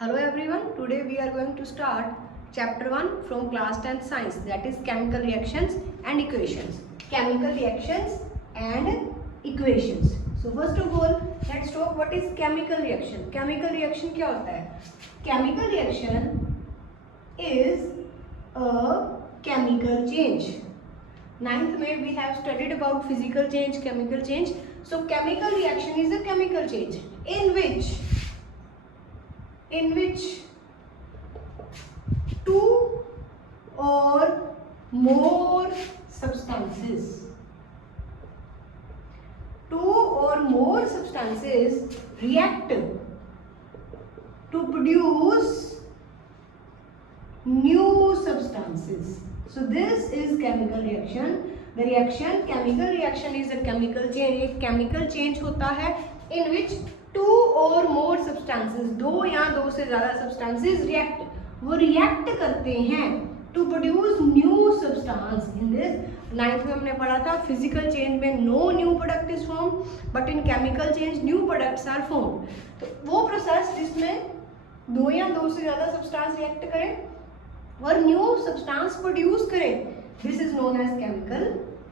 Hello everyone, today we are going to start chapter 1 from class 10 science, that is chemical reactions and equations. Chemical reactions and equations. So first of all, let's talk what is chemical reaction. Chemical reaction क्या होता है? Chemical reaction is a chemical change. Ninth में we have studied about physical change, chemical change. So chemical reaction is a chemical change in which two or more substances react to produce new substances. So this is chemical reaction. The reaction, chemical reaction is a chemical change. एक chemical change होता है in which two or more substances, दो या दो से ज़्यादा substances react, वो react करते हैं to produce new substance. In this ninth में हमने पढ़ा था physical change में no new product is formed, but in chemical change new products are formed. तो वो process जिसमें दो या दो से ज़्यादा substance react करें और new substance produce करें, this is known as chemical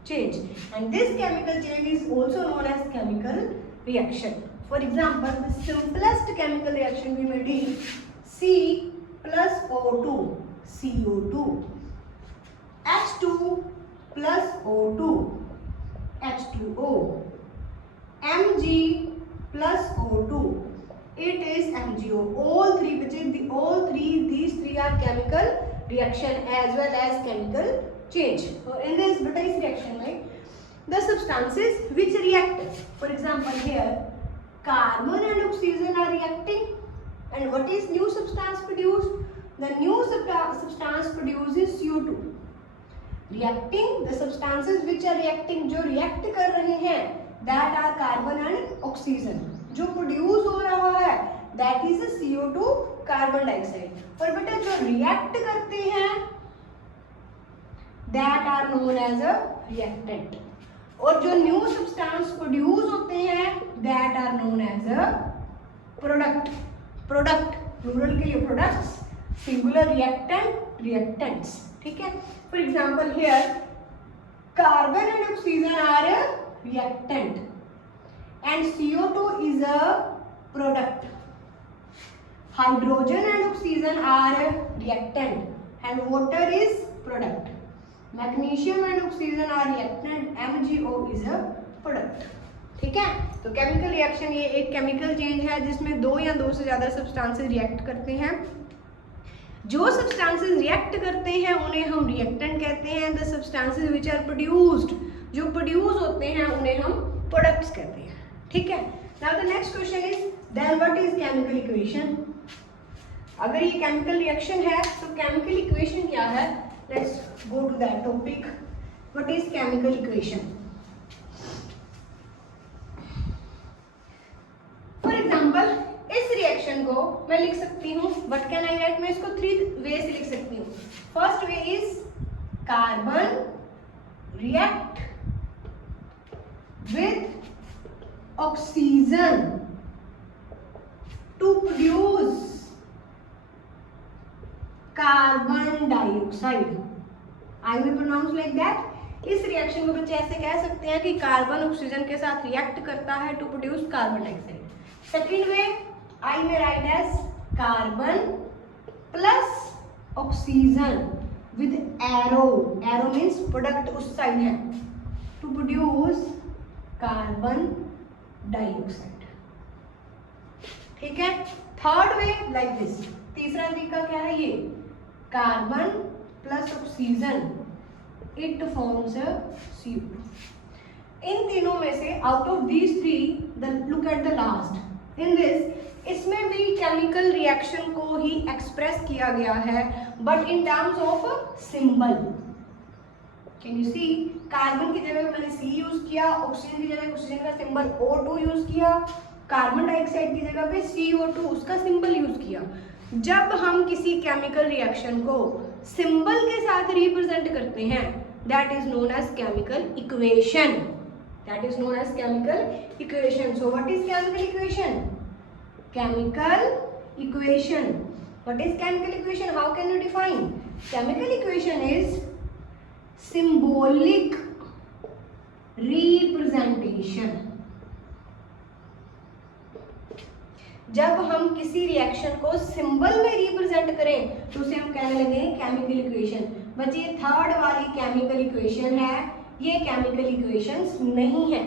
change, and this chemical change is also known as chemical reaction. For example, the simplest chemical reaction we may do C plus O2, CO2, H2 plus O2, H2O, Mg plus O2, it is MgO. All three, these three are chemical reaction as well as chemical change. So in this British reaction, right, the substances which react, for example here, carbon and oxygen are reacting, and what is new substance produced? The new substance produces CO2. Reacting, the substances which are reacting, जो react कर रहे हैं, that are carbon and oxygen. जो produce हो रहा है, that is a CO2, carbon dioxide. और बेटा जो react करते हैं, that are known as a reactant. और जो न्यू सब्सटेंस प्रोड्यूस होते हैं that are known as a product. Product plural के लिए प्रोडक्ट्स, सिंगुलर रिएक्टेंट, रिएक्टेंट्स. ठीक है. For example here carbon and oxygen are a reactant and CO2 is a product. Hydrogen and oxygen are a reactant and water is product. Magnesium and oxygen are reactant, MgO is a product. ठीक है. तो chemical reaction ये एक chemical change है जिसमें दो या दो से ज्यादा सब्सटेंसेस रिएक्ट करते हैं. जो सब्सटेंसेस रिएक्ट करते हैं उन्हें हम रिएक्टेंट कहते हैं. The substances which are produced, जो प्रोड्यूस होते हैं उन्हें हम प्रोडक्ट्स कहते हैं. ठीक है. Now the next question is then what is chemical equation. अगर ये केमिकल रिएक्शन है तो केमिकल इक्वेशन क्या है? Let's go to that topic. What is chemical equation? For example, इस रिएक्शन को मैं लिख सकती हूँ. What can I write? मैं इसको 3 ways से लिख सकती हूँ. First way is carbon react with oxygen to produce carbon dioxide. I will pronounce like that. इस रिएक्शन को बच्चे ऐसे कह सकते हैं कि कार्बन ऑक्सीजन के साथ रिएक्ट करता है to produce carbon dioxide. Second way I may write as carbon plus oxygen with arrow. Arrow means product उस साइड है, टू प्रोड्यूस कार्बन डाइऑक्साइड. ठीक है. Third way like this. तीसरा तरीका क्या है? ये carbon plus oxygen, it forms a CO2. इन तीनों में से out of these three, look at the last. In this, इसमें भी केमिकल रिएक्शन को ही एक्सप्रेस किया गया है but in terms of symbol. Can you see? Carbon की जगह मैंने C यूज किया, ऑक्सीजन की जगह ऑक्सीजन का सिंबल O2 यूज किया, कार्बन डाइऑक्साइड की जगह पे CO2 उसका सिंबल यूज किया. जब हम किसी केमिकल रिएक्शन को सिंबल के साथ रिप्रेजेंट करते हैं that is known as chemical equation. That is known as chemical equation. So what is chemical equation? Chemical equation. What is chemical equation? How can you define? Chemical equation is symbolic representation. जब हम किसी reaction को symbol में represent करें तो उसे हम कहने लगे केमिकल इक्वेशन। बच्चे ये थर्ड वाली केमिकल इक्वेशन है, ये केमिकल इक्वेशंस नहीं है।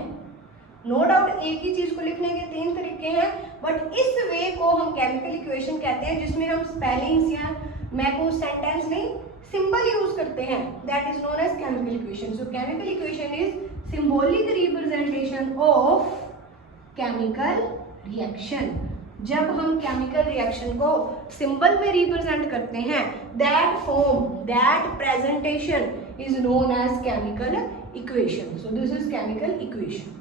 नो डाउट एक ही चीज को लिखने के तीन तरीके हैं, बट इस वे को हम केमिकल इक्वेशन कहते हैं जिसमें हम स्पेलिंग्स या मैको सेंटेंस नहीं सिंबल यूज करते हैं, that is known as chemical equation. So chemical equation is symbolic representation of chemical reaction. जब हम केमिकल रिएक्शन को सिंबल में रिप्रेजेंट करते हैं, that form, that presentation is known as chemical equation. So this is chemical equation.